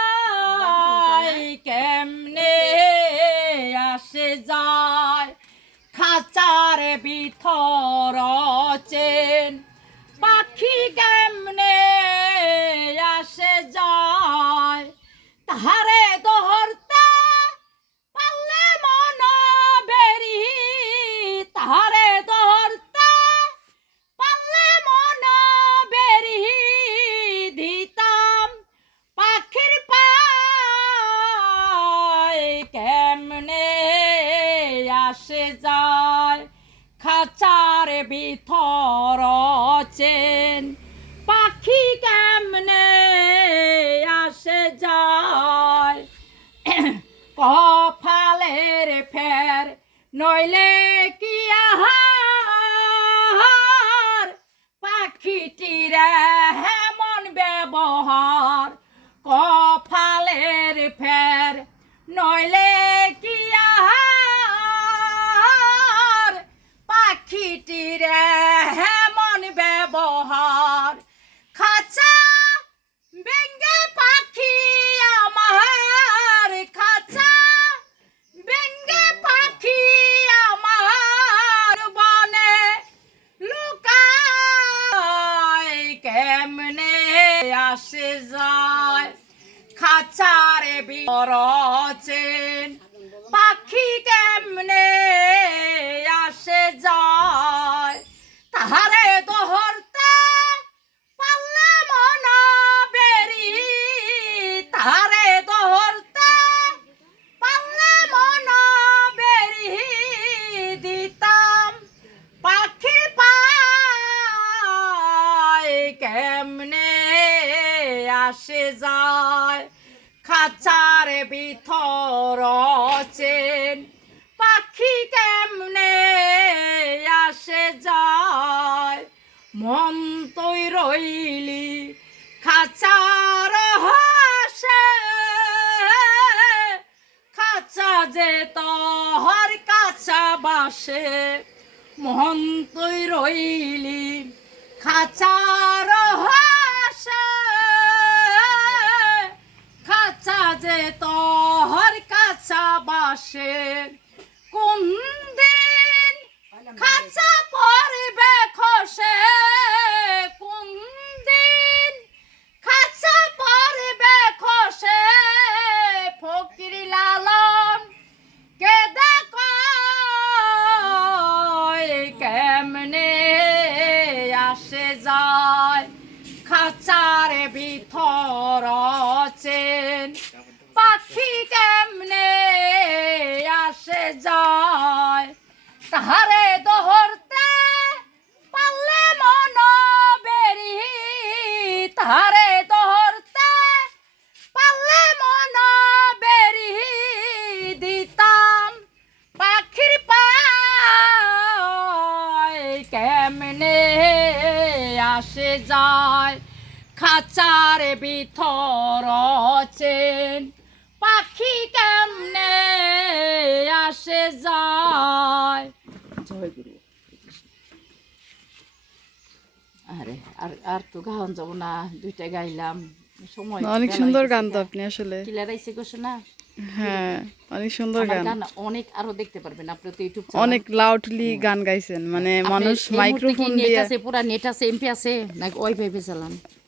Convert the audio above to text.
মহলতায় কেমনে আসে যায় খাঁচার ভিতর চেন পাখি কেমনে আসে যায় তাহারে ধরতে পারলে মন বেরি তাহারে ধরতে পারলে মন বেরি দিতাম পাখির পায় কেমনে আসে যায় খাঁচার ভিতর চেন পাখি কেমনে আসে যায় কপালের ফের নইলে কি আহার পাখিটির হেমন ব্যবহার কপালের ফের নইলে কি আহার পাখিটির হেমন ব্যবহার খাঁচা বেঙ্গে পাখি আমার খাঁচা বেঙ্গে পাখি আমার বনে লুকায় কেমনে আসে যায় খাঁচার ভিতর চেন পাখি কেমনে আসে যায় তাহারে ধরতে পারলে মন বেরি তাহারে ধরতে পারলে মন বেরি দিতাম পাখির পায় কেমনে আসে যায় খাঁচার ভিতর চেন পাখি কেমনে আসে যায় মন তুই রইলি খাঁচার হাসে খাঁচা যে তোহর কাছা বাসে মন তুই রইলি খাঁচার হাসে খাঁচা যে তোহর কাছা বাসে কোন দিন খাঁচা পরিবে খসে কোন দিন খাঁচা পরিবে খসে ফকির লালন কে দেখো কেমনে আসে যায় খাঁচার ভিতর চেন পাখি কেমনে আসে যায় তাহারে ধরতে পারলে মন বেরি তাহারে ধরতে পারলে মন বেরি দিতাম পাখির পায় কেমনে আসে যায় খাঁচার ভিতর চেন পাখি কেমনে আসে যায় জয় গুরু আরে আর আর তো গান যাব না দুইটা গাইলাম সময় অনেক সুন্দর গান তো আপনি আসলে কিলারাইছে গোছ না হ্যাঁ অনেক সুন্দর গান অনেক আরো দেখতে পারবেন আপনি তো ইউটিউব অনেক লাউডলি গান গাইছেন মানে মানুষ মাইক্রোফোন দিয়ে নেট আছে পুরা নেট আছে এমপি আছে নাকি ওই ভাবে চালান